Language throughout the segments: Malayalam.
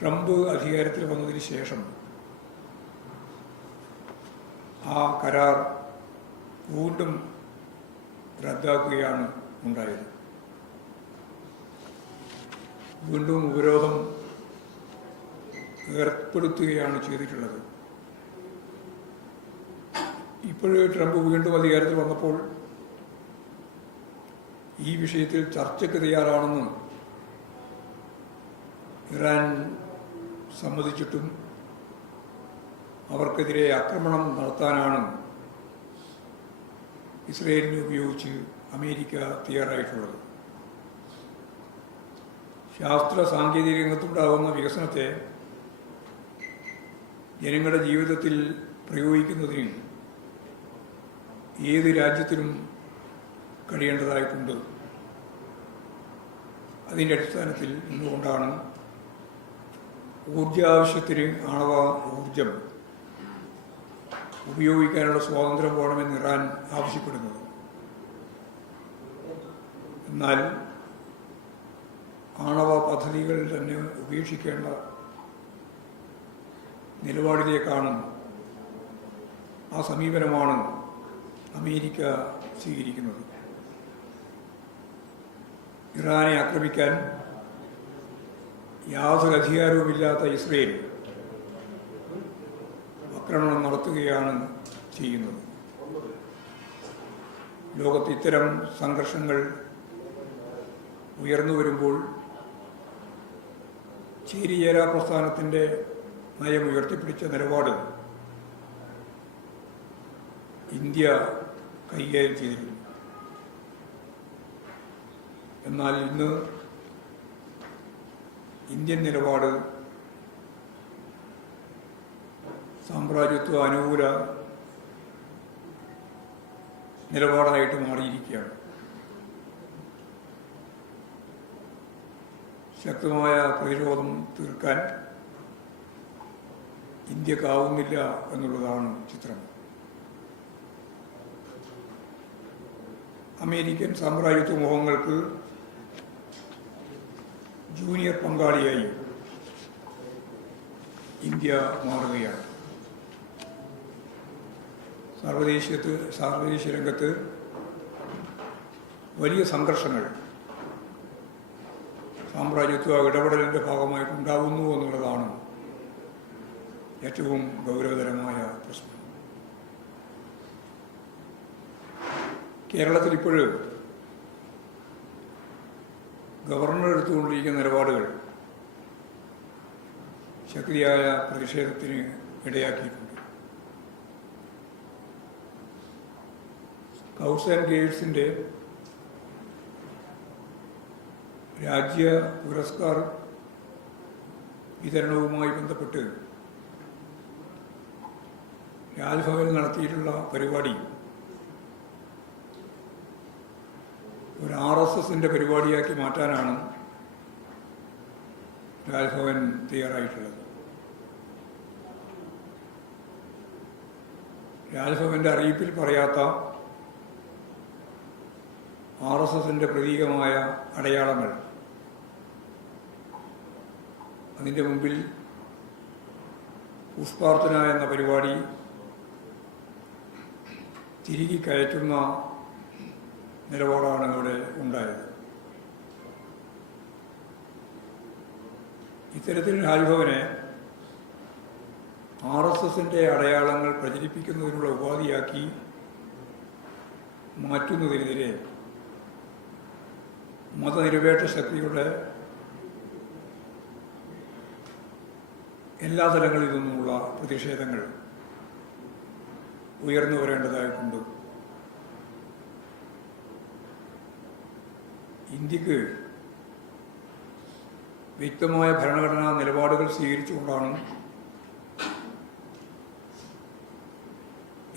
ട്രംപ് അധികാരത്തിൽ വന്നതിന് ശേഷം ആ കരാർ വീണ്ടും റദ്ദാക്കുകയാണ് ഉണ്ടായത്. വീണ്ടും ഉപരോധം ഏർപ്പെടുത്തുകയാണ് ചെയ്തിട്ടുള്ളത്. ഇപ്പോഴേ ട്രംപ് വീണ്ടും അധികാരത്തിൽ വന്നപ്പോൾ ഈ വിഷയത്തിൽ ചർച്ചയ്ക്ക് തയ്യാറാണെന്ന് ഇറാൻ സമ്മതിച്ചിട്ടും അവർക്കെതിരെ ആക്രമണം നടത്താനാണ് ഇസ്രയേലിനെ ഉപയോഗിച്ച് അമേരിക്ക തയ്യാറായിട്ടുള്ളത്. ശാസ്ത്ര സാങ്കേതിക രംഗത്തുണ്ടാകുന്ന വികസനത്തെ ജനങ്ങളുടെ ജീവിതത്തിൽ പ്രയോഗിക്കുന്നതിന് ഏത് രാജ്യത്തിനും കഴിയേണ്ടതായിട്ടുണ്ട്. അതിന്റെ അടിസ്ഥാനത്തിൽ നിന്നുകൊണ്ടാണ് ഊർജാവശ്യത്തിന് ആണവ ഊർജം. ഉപയോഗിക്കാനുള്ള സ്വാതന്ത്ര്യം വേണമെന്ന് ഇറാൻ ആവശ്യപ്പെടുന്നത്. എന്നാൽ ആണവ പദ്ധതികൾ തന്നെ ഉപേക്ഷിക്കേണ്ട നിലപാടിലേക്കാണ് ആ സമീപനമാണ് അമേരിക്ക സ്വീകരിക്കുന്നത്. ഇറാനെ ആക്രമിക്കാൻ യാതൊരു അധികാരവുമില്ലാത്ത ഇസ്രയേൽ ആക്രമണം നടത്തുകയാണ് ചെയ്യുന്നത്. ലോകത്ത് ഇത്തരം സംഘർഷങ്ങൾ ഉയർന്നു വരുമ്പോൾ ചേരിചേരാ പ്രസ്ഥാനത്തിന്റെ നയം ഉയർത്തിപ്പിടിച്ച നിലപാട് ഇന്ത്യ കൈകാര്യം ചെയ്തിരുന്നു. എന്നാൽ ഇന്ന് ഇന്ത്യൻ നിലപാട് സാമ്രാജ്യത്വ അനുകൂല നിലപാടായിട്ട് മാറിയിരിക്കുകയാണ്. ശക്തമായ പ്രതിരോധം തീർക്കാൻ ഇന്ത്യക്കാവുന്നില്ല എന്നുള്ളതാണ് ചിത്രം. അമേരിക്കൻ സാമ്രാജ്യത്വ മോഹങ്ങൾക്ക് ജൂനിയർ പങ്കാളിയായി ഇന്ത്യ മാറുകയാണ്. സർവദേശീയത്ത് സാർവദേശീയ രംഗത്ത് വലിയ സംഘർഷങ്ങൾ സാമ്രാജ്യത്വ ഇടപെടലിന്റെ ഭാഗമായിട്ടുണ്ടാകുന്നു എന്നുള്ളതാണ് ഏറ്റവും ഗൗരവതരമായ പ്രശ്നം. കേരളത്തിൽ ഇപ്പോൾ ഗവർണർ എടുത്തുകൊണ്ടിരിക്കുന്ന നിലപാടുകൾ ശക്തിയായ പ്രതിഷേധത്തിന് ഇടയാക്കിയിട്ടുണ്ട്. കൗസ് ആൻഡ് ഗൈഡ്സിന്റെ രാജ്യ പുരസ്കാർ വിതരണവുമായി ബന്ധപ്പെട്ട് രാജ്ഭവൻ നടത്തിയിട്ടുള്ള പരിപാടി ഒരു ആർ എസ് എസിന്റെ പരിപാടിയാക്കി മാറ്റാനാണ് രാജ്ഭവൻ തയ്യാറായിട്ടുള്ളത്. രാജ്ഭവന്റെ അറിയിപ്പിൽ പറയാത്ത ആർ എസ് എസിന്റെ പ്രതീകമായ അടയാളങ്ങൾ അതിന്റെ മുമ്പിൽ പുഷ്പാർത്ഥന എന്ന പരിപാടി തിരികെ കയറ്റുന്ന നിലപാടാണ് ഇവിടെ ഉണ്ടായത്. ഇത്തരത്തിൽ രാജ്ഭവനെ ആർ എസ് എസിന്റെ അടയാളങ്ങൾ പ്രചരിപ്പിക്കുന്നതിനുള്ള ഉപാധിയാക്കി മാറ്റുന്നതിനെതിരെ മതനിരപേക്ഷ ശക്തികളുടെ എല്ലാ തലങ്ങളിൽ നിന്നുമുള്ള പ്രതിഷേധങ്ങൾ ഉയർന്നു വരേണ്ടതായിട്ടുണ്ട്. ഇന്ത്യയ്ക്ക് വ്യക്തമായ ഭരണഘടനാ നിലപാടുകൾ സ്വീകരിച്ചുകൊണ്ടാണ്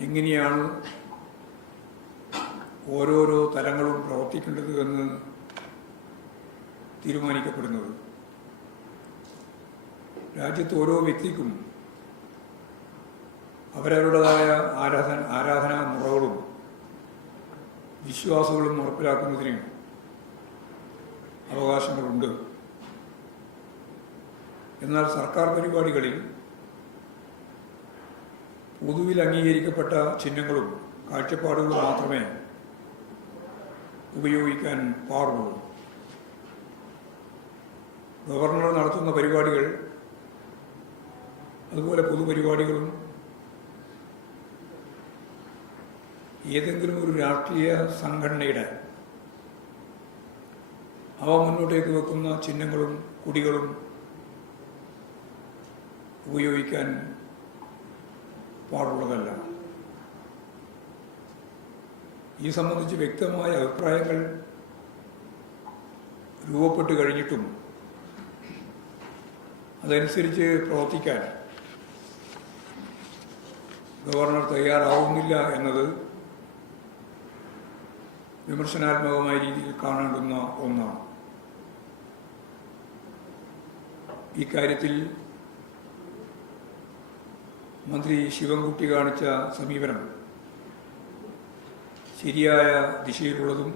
എങ്ങനെയാണ് ഓരോരോ തലങ്ങളും പ്രവർത്തിക്കേണ്ടത് എന്ന് തീരുമാനിക്കപ്പെടുന്നത്. രാജ്യത്ത് ഓരോ വ്യക്തിക്കും അവരവരുടേതായ ആരാധന ആരാധനാ മുറകളും വിശ്വാസങ്ങളും നടപ്പിലാക്കുന്നതിന് അവകാശങ്ങളുണ്ട്. എന്നാൽ സർക്കാർ പരിപാടികളിൽ പൊതുവിൽ അംഗീകരിക്കപ്പെട്ട ചിഹ്നങ്ങളും കാഴ്ചപ്പാടുകളും മാത്രമേ ഉപയോഗിക്കാൻ പാടുള്ളൂ. ഗവർണർ നടത്തുന്ന പരിപാടികൾ അതുപോലെ പൊതുപരിപാടികളും ഏതെങ്കിലും ഒരു രാഷ്ട്രീയ സംഘടനയുടെ അവ മുന്നോട്ടേക്ക് വെക്കുന്ന ചിഹ്നങ്ങളും കുടികളും ഉപയോഗിക്കാൻ പാടുള്ളതല്ല. ഈ സംബന്ധിച്ച് വ്യക്തമായ അഭിപ്രായങ്ങൾ രൂപപ്പെട്ട് കഴിഞ്ഞിട്ടും അതനുസരിച്ച് പ്രവർത്തിക്കാൻ ഗവർണർ തയ്യാറാവുന്നില്ല എന്നത് വിമർശനാത്മകമായ രീതിയിൽ കാണേണ്ടുന്ന ഒന്നാണ്. ഇക്കാര്യത്തിൽ മന്ത്രി ശിവൻകുട്ടി കാണിച്ച സമീപനം ശരിയായ ദിശയിലുള്ളതും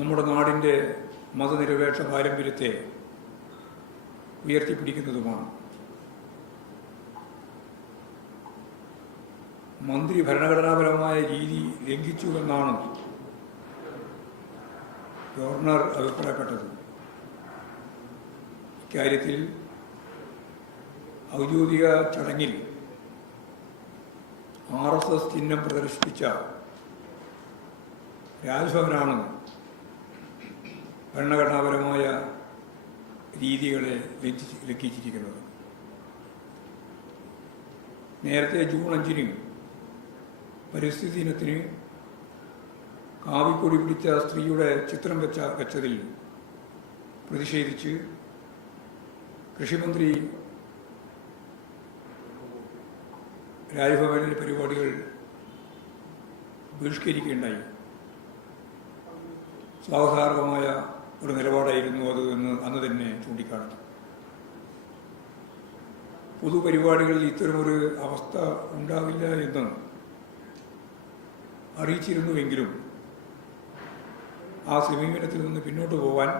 നമ്മുടെ നാടിന്റെ മതനിരപേക്ഷ പാരമ്പര്യത്തെ ഉയർത്തിപ്പിടിക്കുന്നതുമാണ്. മന്ത്രി ഭരണഘടനാപരമായ രീതി ലംഘിച്ചുവെന്നാണ് ഗവർണർ അഭിപ്രായപ്പെട്ടത്. ഇക്കാര്യത്തിൽ ഔദ്യോഗിക ചടങ്ങിൽ ആർ എസ് എസ് ചിഹ്നം പ്രദർശിപ്പിച്ച രാജ്ഭവനാണ് ഭരണഘടനാപരമായ രീതികളെ ലംഘിച്ച് ലംഘിച്ചിരിക്കുന്നത്. നേരത്തെ ജൂൺ അഞ്ചിന് പരിസ്ഥിതി ദിനത്തിന് കാവിക്കൊടി പിടിച്ച സ്ത്രീയുടെ ചിത്രം വെച്ച വെച്ചതിൽ പ്രതിഷേധിച്ച് കൃഷിമന്ത്രി രാജ്ഭവനിലെ പരിപാടികൾ ബഹിഷ്കരിക്കുകയുണ്ടായി. സ്വാഗതാർഹമായ ഒരു നിലപാടായിരുന്നു അത് എന്ന് അന്ന് തന്നെ ചൂണ്ടിക്കാണിച്ചു. പൊതുപരിപാടികളിൽ ഇത്തരമൊരു അവസ്ഥ ഉണ്ടാവില്ല എന്ന് അറിയിച്ചിരുന്നുവെങ്കിലും ആ സമീപനത്തിൽ നിന്ന് പിന്നോട്ട് പോകാൻ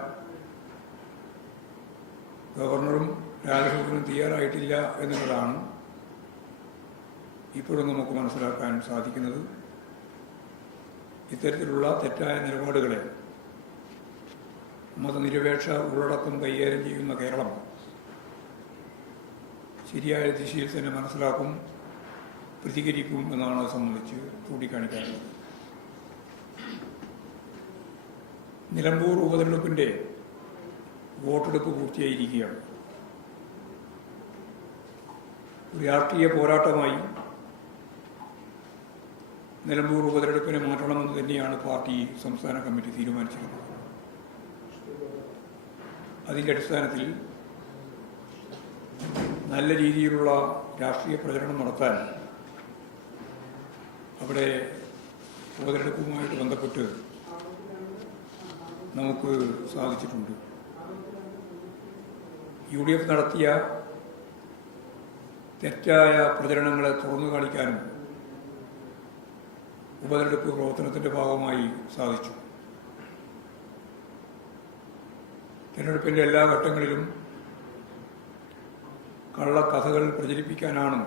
ഗവർണറും രാജഭവനും തയ്യാറായിട്ടില്ല എന്നുള്ളതാണ് ഇപ്പോഴും നമുക്ക് മനസ്സിലാക്കാൻ സാധിക്കുന്നത്. ഇത്തരത്തിലുള്ള തെറ്റായ നിലപാടുകളെ മതനിരപേക്ഷ ഉള്ളടക്കം കൈകാര്യം ചെയ്യുന്ന കേരളം ശരിയായ ദിശയിൽ തന്നെ മനസ്സിലാക്കും പ്രതികരിക്കും എന്നാണ് അത് സംബന്ധിച്ച് ചൂണ്ടിക്കാണിക്കാനുള്ളത് നിലമ്പൂർ ഉപതെരഞ്ഞെടുപ്പിന്റെ വോട്ടെടുപ്പ് പൂർത്തിയായിരിക്കുകയാണ്. രാഷ്ട്രീയ പോരാട്ടമായി നിലമ്പൂർ ഉപതെരഞ്ഞെടുപ്പിനെ മാറ്റണമെന്ന് തന്നെയാണ് പാർട്ടി സംസ്ഥാന കമ്മിറ്റി തീരുമാനിച്ചിരുന്നത് അതിന്റെ അടിസ്ഥാനത്തിൽ നല്ല രീതിയിലുള്ള രാഷ്ട്രീയ പ്രചരണം നടത്താൻ അവിടെ ഉപതെരഞ്ഞെടുപ്പുമായിട്ട് ബന്ധപ്പെട്ട് നമുക്ക് സാധിച്ചിട്ടുണ്ട്. യു ഡി എഫ് നടത്തിയ തെറ്റായ പ്രചരണങ്ങളെ തുറന്നു കാണിക്കാനും ഉപതെരഞ്ഞെടുപ്പ് പ്രവർത്തനത്തിന്റെ ഭാഗമായി സാധിച്ചു. തിരഞ്ഞെടുപ്പിന്റെ എല്ലാ ഘട്ടങ്ങളിലും കള്ളക്കഥകൾ പ്രചരിപ്പിക്കാനാണ്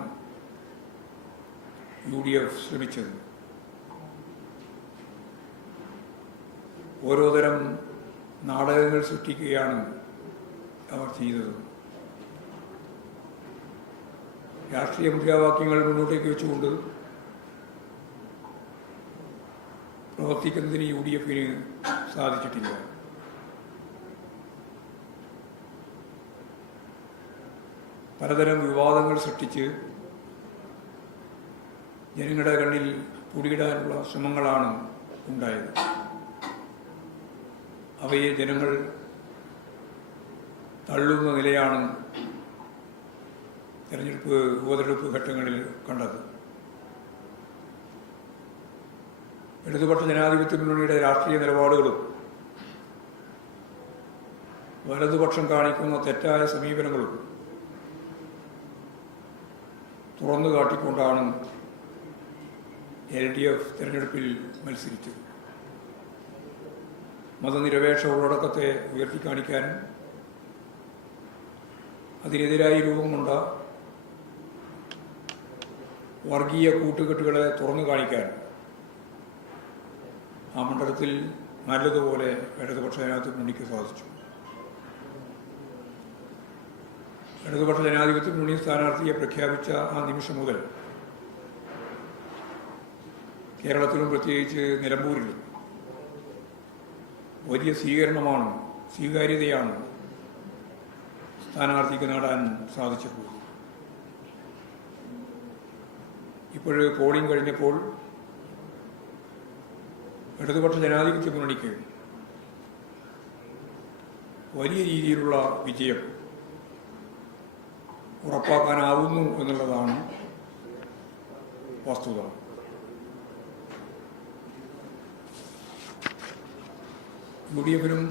യു ഡി എഫ് ശ്രമിച്ചത്. ഓരോ തരം നാടകങ്ങൾ സൃഷ്ടിക്കുകയാണ് അവർ ചെയ്തത്. രാഷ്ട്രീയ മുദ്രാവാക്യങ്ങൾ മുന്നോട്ടേക്ക് വെച്ചുകൊണ്ട് പ്രവർത്തിക്കുന്നതിന് യു ഡി എഫിന് സാധിച്ചിട്ടില്ല. പലതരം വിവാദങ്ങൾ സൃഷ്ടിച്ച് ജനങ്ങളുടെ കണ്ണിൽ കുടിയിടാനുള്ള ശ്രമങ്ങളാണ് ഉണ്ടായത്. അവയെ ജനങ്ങൾ തള്ളുന്ന നിലയാണ് തെരഞ്ഞെടുപ്പ് ഉപതെരഞ്ഞെടുപ്പ് ഘട്ടങ്ങളിൽ കണ്ടത്. ഇടതുപക്ഷ ജനാധിപത്യ മുന്നണിയുടെ രാഷ്ട്രീയ നിലപാടുകളും വലതുപക്ഷം കാണിക്കുന്ന തെറ്റായ സമീപനങ്ങളും തുറന്നു കാട്ടിക്കൊണ്ടാണ് എൽ ഡി എഫ് തെരഞ്ഞെടുപ്പിൽ മത്സരിച്ചത്. മതനിരപേക്ഷ ഉള്ളടക്കത്തെ ഉയർത്തിക്കാണിക്കാനും അതിനെതിരായി രൂപം കൊണ്ട വർഗീയ കൂട്ടുകെട്ടുകളെ തുറന്നു കാണിക്കാൻ ആ മണ്ഡലത്തിൽ നല്ലതുപോലെ ഇടതുപക്ഷ ജനാധിപത്യ മുന്നണിക്ക് സാധിച്ചു. ഇടതുപക്ഷ ജനാധിപത്യ മുന്നണി സ്ഥാനാർത്ഥിയെ പ്രഖ്യാപിച്ച ആ നിമിഷം മുതൽ കേരളത്തിലും പ്രത്യേകിച്ച് നിലമ്പൂരിലും വലിയ സ്വീകരണമാണ് സ്വീകാര്യതയാണ് സ്ഥാനാർത്ഥിക്ക് നേടാൻ സാധിച്ചിട്ടുള്ളൂ ഇപ്പോൾ പോളിംഗ് കഴിഞ്ഞപ്പോൾ ഇടതുപക്ഷ ജനാധിപത്യ മുന്നണിക്ക് വലിയ രീതിയിലുള്ള വിജയം ഉറപ്പാക്കാനാവുന്നു എന്നുള്ളതാണ് വസ്തുത. യു ഡി എഫിനും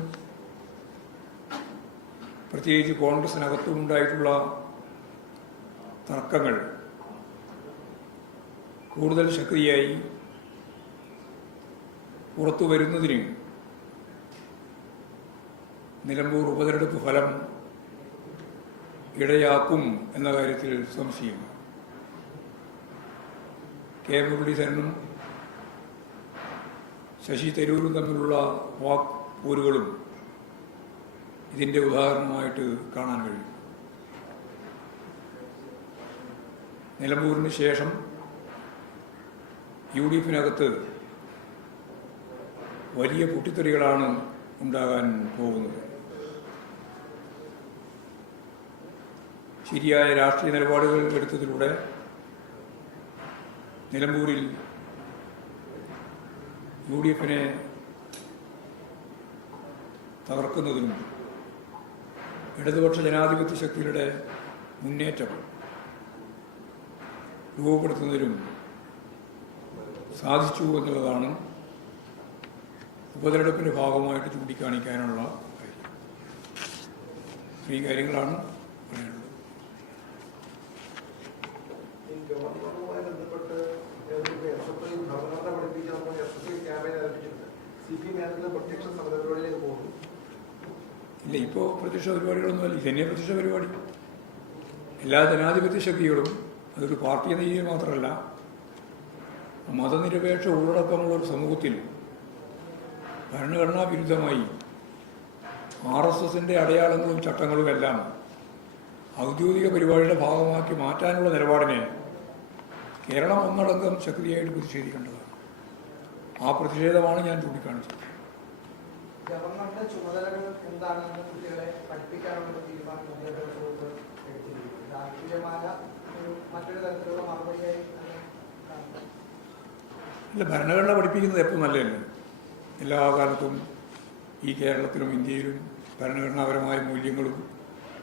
പ്രത്യേകിച്ച് കോൺഗ്രസിനകത്തും ഉണ്ടായിട്ടുള്ള തർക്കങ്ങൾ കൂടുതൽ ശക്തിയായി പുറത്തു വരുന്നതിന് നിലമ്പൂർ ഉപതെരഞ്ഞെടുപ്പ് ഫലം ഇടയാക്കും എന്ന കാര്യത്തിൽ സംശയം. കെ. മുരളീധരനും ശശി തരൂരും തമ്മിലുള്ള വാക്പോരുകളും ഇതിന്റെ ഉദാഹരണമായിട്ട് കാണാൻ കഴിയും. നിലമ്പൂരിന് ശേഷം യു ഡി എഫിനകത്ത് വലിയ പൊട്ടിത്തെറികളാണ് ഉണ്ടാകാൻ പോകുന്നത്. ശരിയായ രാഷ്ട്രീയ നിലപാടുകൾ എടുത്തതിലൂടെ നിലമ്പൂരിൽ യു ഡി എഫിനെ തകർക്കുന്നതിനും ഇടതുപക്ഷ ജനാധിപത്യ ശക്തികളുടെ മുന്നേറ്റം രൂപപ്പെടുത്തുന്നതിനും സാധിച്ചു എന്നുള്ളതാണ് ഉപതെരഞ്ഞെടുപ്പിന്റെ ഭാഗമായിട്ട് ചൂണ്ടിക്കാണിക്കാനുള്ള ഈ കാര്യങ്ങളാണ് പറയാനുള്ളത്. സി പി എം പ്രത്യക്ഷ പോകുന്നു ഇല്ല ഇപ്പോൾ പ്രത്യക്ഷ പരിപാടികളൊന്നുമല്ല ഇതന്നെ പ്രത്യക്ഷ പരിപാടി. എല്ലാ ജനാധിപത്യ ശക്തികളും അതൊരു പാർട്ടി എന്ന രീതിയിൽ മാത്രമല്ല മതനിരപേക്ഷ ഉള്ളടക്കമുള്ള ഒരു സമൂഹത്തിൽ ഭരണഘടനാ വിരുദ്ധമായി ആർ എസ് എസിന്റെ അടയാളങ്ങളും ചട്ടങ്ങളും എല്ലാം ഔദ്യോഗിക പരിപാടിയുടെ ഭാഗമാക്കി മാറ്റാനുള്ള നിലപാടിനെ കേരളം ഒന്നടങ്കം ശക്തിയായിട്ട് പ്രതിഷേധിക്കേണ്ടതാണ്. ആ പ്രതിഷേധമാണ് ഞാൻ ചൂണ്ടിക്കാണിച്ചത്. ഗവർണറുടെ ചുമതലകൾ എന്താണെന്ന് കുട്ടികളെ പഠിപ്പിക്കാനുള്ള തീരുമാനം രാഷ്ട്രീയമായ മറ്റൊരു തരത്തിലുള്ള മറുപടിയായി ഇല്ല ഭരണഘടന പഠിപ്പിക്കുന്നത് എപ്പോൾ നല്ലതല്ലേ? എല്ലാ കാലത്തും ഈ കേരളത്തിലും ഇന്ത്യയിലും ഭരണഘടനാപരമായ മൂല്യങ്ങളും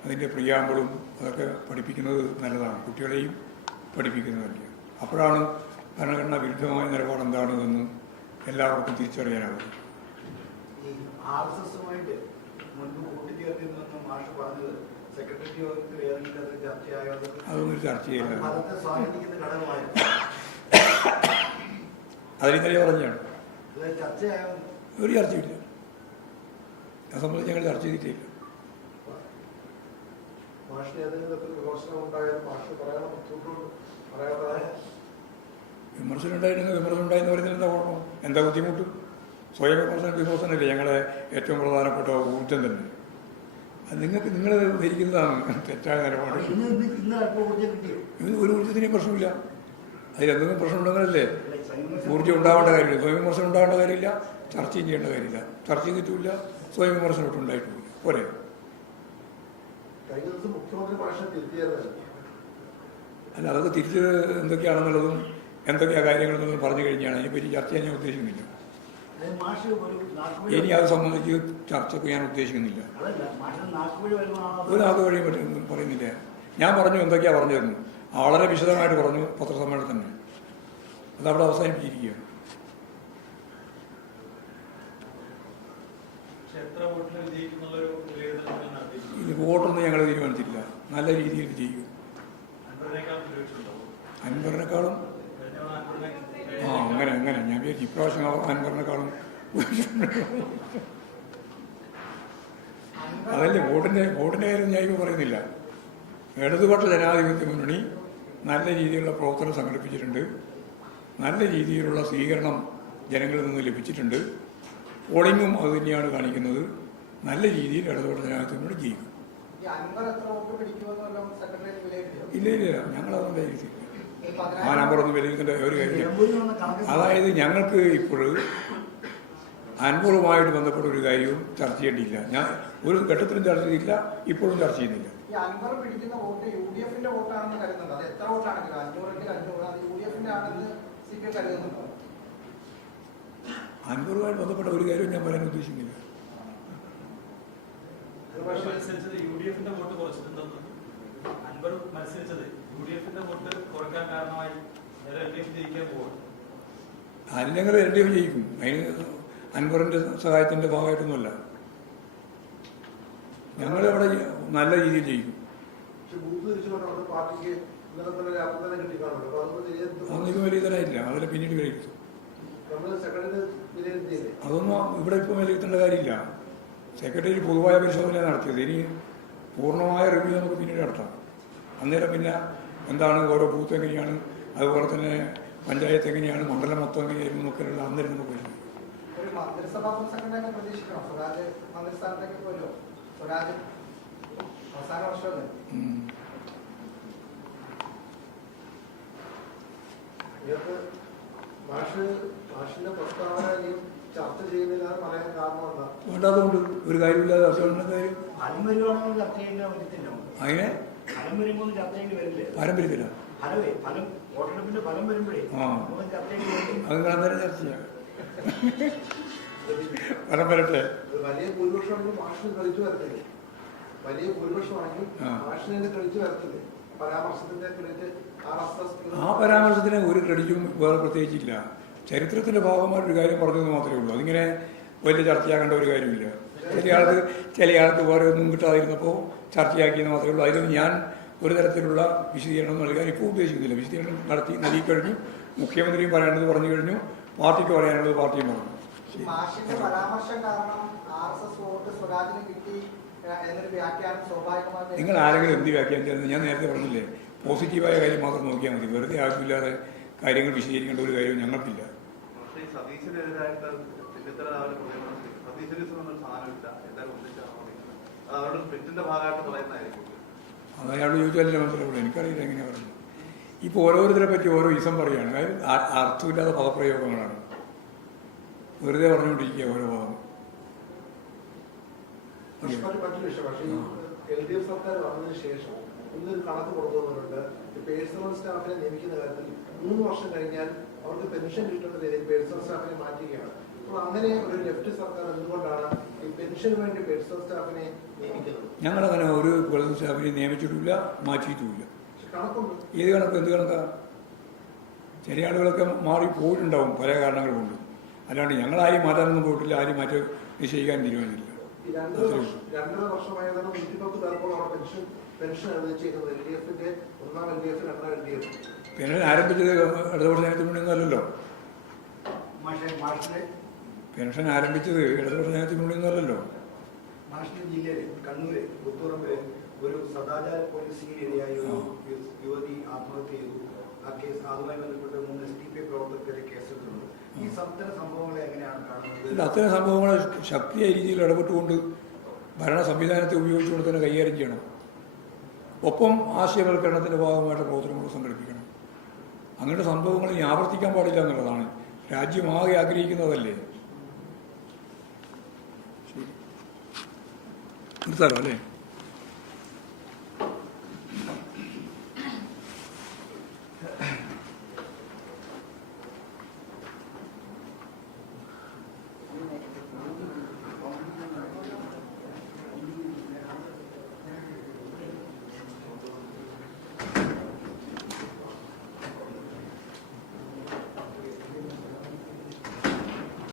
അതിന്റെ പ്രിയാമ്പളും അതൊക്കെ പഠിപ്പിക്കുന്നത് നല്ലതാണ്. കുട്ടികളെയും പഠിപ്പിക്കുന്നത് തന്നെയാണ് അപ്പോഴാണ് ഭരണഘടനാ വിരുദ്ധമായ നിലപാട് എന്താണെന്ന് എല്ലാവർക്കും തിരിച്ചറിയാനാകും ഈ ആർ എസ് എസുമായിട്ട് മുൻപ് കൂട്ടിച്ചേർത്തിരുന്നെന്ന് മാഷ് പറഞ്ഞത്. സെക്രട്ടറി യോഗത്തിൽ ഏതെങ്കിലും അത് ചർച്ചയായോ ചർച്ച അതൊന്നും ചർച്ചയില്ല. മതത്തെ സ്വാധീനിക്കുന്ന ഘടകമായിരുന്നു. പറഞ്ഞാണ്. ചർച്ചയായോ? ഒരു ചർച്ചയില്ല. അത് സംബന്ധിച്ച് ഞങ്ങൾ ചർച്ച ചെയ്തിട്ടില്ല. മാഷിന് ഏതെങ്കിലും തരത്തിൽ വിമർശനം ഉണ്ടായാലും ബുദ്ധിമുട്ടുണ്ട് ഉണ്ടായിരുന്നു വിമർശനം ഉണ്ടായെന്ന് പറയുന്നത് എന്താ കുഴപ്പം? എന്താ ബുദ്ധിമുട്ട്? സ്വയം വിമർശനം വിമർശനമില്ല ഞങ്ങളുടെ ഏറ്റവും പ്രധാനപ്പെട്ട ഊർജം തന്നെ. അത് നിങ്ങൾക്ക് നിങ്ങൾ ധരിക്കുന്നതാണ് തെറ്റായ നിലപാട്. ഇന്ന് ഒരു ഊർജത്തിനും പ്രശ്നമില്ല. അതിലെന്തെങ്കിലും പ്രശ്നം ഉണ്ടെങ്കിലല്ലേ ഊർജം ഉണ്ടാവേണ്ട കാര്യമില്ല. സ്വയം വിമർശനം ഉണ്ടാവേണ്ട കാര്യമില്ല. ചർച്ചയും ചെയ്യേണ്ട കാര്യമില്ല. ചർച്ച ചെയ്തിട്ടുമില്ല. സ്വയം വിമർശനം ഉണ്ടായിട്ടുമില്ല പോരെ. അല്ല അതൊക്കെ തിരിച്ച് എന്തൊക്കെയാണെന്നുള്ളതും എന്തൊക്കെയാ കാര്യങ്ങളെന്നുള്ളതും പറഞ്ഞു കഴിഞ്ഞാണ്. അതിനെപ്പറ്റി ചർച്ച ചെയ്യാൻ ഞാൻ ഉദ്ദേശിക്കുന്നില്ല അതായത് മാഷ് ഒരു നാക്കുവഴി ഇനി അത് സംബന്ധിച്ച് ചർച്ചയ്ക്ക് ഞാൻ ഉദ്ദേശിക്കുന്നില്ല. ഒരു അത് വഴി പറ്റും പറയുന്നില്ല. ഞാൻ പറഞ്ഞു എന്തൊക്കെയാ പറഞ്ഞിരുന്നു വളരെ വിശദമായിട്ട് പറഞ്ഞു പത്രസമ്മേളനത്തിൽ തന്നെ അതവിടെ അവസാനിപ്പിച്ചിരിക്കുകയാണ്. ഇത് വോട്ടൊന്നും ഞങ്ങൾ തീരുമാനിച്ചില്ല നല്ല രീതിയിൽ വിജയിക്കും. അൻപതിനേക്കാൾ ഉപയോഗിച്ചിട്ടുണ്ടാവും അൻവറിനേക്കാളും കഴിഞ്ഞ തവണ അൻപതിനെ ആ അങ്ങനെ അങ്ങനെ. ഞാൻ വിചാരിച്ചു ഇപ്രാവശ്യം അൻവറിനേക്കാളും അതല്ലേ വോട്ടിന്റെ വോട്ടിന്റെ കാര്യം ഞാൻ ഇപ്പോൾ പറയുന്നില്ല. ഇടതുപക്ഷ ജനാധിപത്യ മുന്നണി നല്ല രീതിയിലുള്ള പ്രവർത്തനം സംഘടിപ്പിച്ചിട്ടുണ്ട്. നല്ല രീതിയിലുള്ള സ്വീകരണം ജനങ്ങളിൽ നിന്ന് ലഭിച്ചിട്ടുണ്ട്. പോളിംഗും അത് തന്നെയാണ് കാണിക്കുന്നത്. നല്ല രീതിയിൽ ഇടതുപക്ഷ ജനാധിപത്യ മുന്നണി ജയിക്കും. ഇല്ല ഇല്ല ഞങ്ങളതൊന്നും വിലയിരുത്തില്ല ഒരു ആ നമ്പറൊന്നും വിലയിരുത്തേണ്ട ഒരു കാര്യമില്ല അതായത് ഞങ്ങൾക്ക് ഇപ്പോൾ അൻപറുമായിട്ട് ബന്ധപ്പെട്ട ഒരു കാര്യവും ചർച്ച ചെയ്യേണ്ടിയില്ല. ഞാൻ ഒരു ഘട്ടത്തിലും ചർച്ച ചെയ്തില്ല ഇപ്പോഴും ചർച്ച ചെയ്യുന്നില്ല. അൻപറുമായിട്ട് ബന്ധപ്പെട്ട ഒരു കാര്യവും ഞാൻ പറയാൻ ഉദ്ദേശിക്കുന്നില്ല. യു ഡി എഫിന്റെ വോട്ട് കുറച്ചിട്ടുണ്ടെന്ന്. അൻവർ മത്സരിച്ചത് അല്ലെങ്കിൽ എൽ ഡി എഫ് ജയിക്കും? അതിന് അൻവറിന്റെ സഹായത്തിന്റെ ഭാഗമായിട്ടൊന്നുമല്ല. ഞങ്ങളിവിടെ നല്ല രീതിയിൽ ജയിക്കും. അവിടെ അതൊന്നും വിലയിരുത്താനായില്ല അതിൽ പിന്നീട് വിലയിരുത്തും. അതൊന്നും ഇവിടെ ഇപ്പോൾ വിലയിരുത്തേണ്ട കാര്യമില്ല. സെക്രട്ടറി പൊതുവായ പരിശോധന നടത്തിയത്. ഇനി പൂർണമായ റിവ്യൂ നമുക്ക് പിന്നീട് നടത്താം. അന്നേരം പിന്നെ എന്താണ് ഓരോ ബൂത്ത് എങ്ങനെയാണ്? അതുപോലെ തന്നെ പഞ്ചായത്ത് എങ്ങനെയാണ്? മണ്ഡലം മൊത്തം എങ്ങനെയായിരുന്നു? എന്നൊക്കെയുള്ള അന്നേരം നമുക്ക് വരും. ഒരു കാര്യമില്ലാതെ അസുഖം അതിനെ ഫലം വരില്ലേ? ആ. അത് അന്നേരം ചർച്ച ചെയ്യാം ഫലം വരട്ടെ. ഒരു വലിയ ഭൂരിപക്ഷമാണെങ്കിൽ മാഷിന് കളിച്ചു വരത്തില്ലേ? വലിയ ഭൂരിപക്ഷമാണെങ്കിൽ ആ. മാഷിനെ കളിച്ചു വരത്തില്ലേ? പരാമർശത്തിന് ഒരു ക്രെഡിറ്റും വേറെ പ്രത്യേകിച്ചില്ല. ചരിത്രത്തിന്റെ ഭാഗമായിട്ടൊരു കാര്യം പറഞ്ഞത് മാത്രമേ ഉള്ളൂ. അതിങ്ങനെ വലിയ ചർച്ചയാക്കേണ്ട ഒരു കാര്യമില്ല. ചില ആൾക്ക് ചില ആൾക്ക് വേറെ ഒന്നും കിട്ടാതിരുന്നപ്പോൾ ചർച്ചയാക്കിയെന്ന് മാത്രമേ ഉള്ളൂ. അതിലൊന്നും ഞാൻ ഒരു തരത്തിലുള്ള വിശദീകരണം നൽകാൻ ഇപ്പോൾ ഉദ്ദേശിക്കുന്നില്ല. വിശദീകരണം നടത്തി നൽകി കഴിഞ്ഞു. മുഖ്യമന്ത്രിയും പറയാനുള്ളത് പറഞ്ഞു കഴിഞ്ഞു. പാർട്ടിക്ക് പറയാനുള്ളത് പാർട്ടിയും പറഞ്ഞു. ഈ പരാമർശം കാരണം ആർ എസ് എസ് കിട്ടി എന്നൊരു വ്യാഖ്യാനം സ്വാഭാവികമായും നിങ്ങൾ ആരെങ്കിലും എന്ത് വ്യാഖ്യാനം ചെയ്യുന്നത് ഞാൻ നേരത്തെ പറഞ്ഞില്ലേ പോസിറ്റീവായ കാര്യം മാത്രം നോക്കിയാൽ മതി. വെറുതെ ആവശ്യമില്ലാതെ കാര്യങ്ങൾ വിശദീകരിക്കേണ്ട ഒരു കാര്യവും ഞങ്ങൾക്കില്ല. സതീശനെതിരായിട്ട് അത് അയാളോട് ചോദിച്ചാലേ മനസ്സിലാവുള്ളൂ എനിക്കറിയില്ല എങ്ങനെയാണ് പറയുന്നത്. ഇപ്പോൾ ഓരോരുത്തരെ പറ്റി ഓരോ ഇസം പറയുകയാണ് അതായത് ആ- അർത്ഥമില്ലാത്ത പദപ്രയോഗങ്ങളാണ്. വെറുതെ പറഞ്ഞുകൊണ്ടിരിക്കുക ഓരോ പദം എൽ ഡി എഫ് സർക്കാർ വന്നതിന് ശേഷം ഇന്നൊരു കണക്ക് പുറത്തു വന്നിട്ടുണ്ട്. പേഴ്സണൽ സ്റ്റാഫിനെ നിയമിക്കുന്ന കാര്യത്തിൽ മൂന്ന് വർഷം കഴിഞ്ഞാൽ അവർക്ക് പെൻഷൻ കിട്ടേണ്ട രീതിയിൽ പേഴ്സണൽ സ്റ്റാഫിനെ മാറ്റുകയാണ്. അങ്ങനെ ഒരു ലെഫ്റ്റ് സർക്കാർ എന്തുകൊണ്ടാണ് ഈ പെൻഷന് വേണ്ടി പേഴ്സണൽ സ്റ്റാഫിനെ നിയമിക്കുന്നത്? ഞങ്ങളങ്ങനെ ഒരു സ്റ്റാഫിനെ നിയമിച്ചിട്ടില്ല മാറ്റിയിട്ടുമില്ല. കണക്കുണ്ട്. ഏത് കണക്ക് എന്ത് കണക്കാ? ചില ആളുകളൊക്കെ മാറി പോയിട്ടുണ്ടാവും പല കാരണങ്ങൾ കൊണ്ട് അല്ലാണ്ട് ഞങ്ങളാരും മാറ്റാനൊന്നും പോയിട്ടില്ല ആരും മാറ്റി നിശ്ചയിക്കാൻ തീരുമാനിച്ചില്ല രണ്ടര നൂറ്റിപ്പത്ത് പേർക്കോളം അവിടെ പെൻഷൻ പെൻഷൻ അനുവദിച്ചേക്കുന്നത് എൽ ഡി എഫിന്റെ ഒന്നാം എൽ ഡി എഫ് രണ്ടാം എൽ ഡി എഫ്. പിന്നെ ആരംഭിച്ചത് ഇടതുപക്ഷ നേതൃത്വം അല്ലല്ലോ മാഷെ മാഷിന്റെ പെൻഷൻ ആരംഭിച്ചത് ഇടതുപക്ഷ മാഷിന്റെ ജില്ലയിൽ ഒരു സദാചാര ഒരു യുവതി ആത്മഹത്യ ചെയ്തു. ആ കേസ് അതുമായി ബന്ധപ്പെട്ട് മൂന്ന് എസ് ടി പി പ്രവർത്തകരെ കേസെടുത്തിട്ടുണ്ട്. ഈ സത്തര സംഭവങ്ങളെ എങ്ങനെയാണ് കാണുന്നത്? അത്തരം സംഭവങ്ങൾ ശക്തിയായ രീതിയിൽ ഇടപെട്ടുകൊണ്ട് ഭരണ സംവിധാനത്തെ ഉപയോഗിച്ചുകൊണ്ട് തന്നെ കൈകാര്യം ചെയ്യണം. ഒപ്പം ആശയവൽക്കരണത്തിന്റെ ഭാഗമായിട്ട് പ്രവർത്തനങ്ങൾ സംഘടിപ്പിക്കണം. അങ്ങനത്തെ സംഭവങ്ങൾ ഇനി ആവർത്തിക്കാൻ പാടില്ല എന്നുള്ളതാണ്. രാജ്യമാകെ ആഗ്രഹിക്കുന്നതല്ലേ? 你在哪里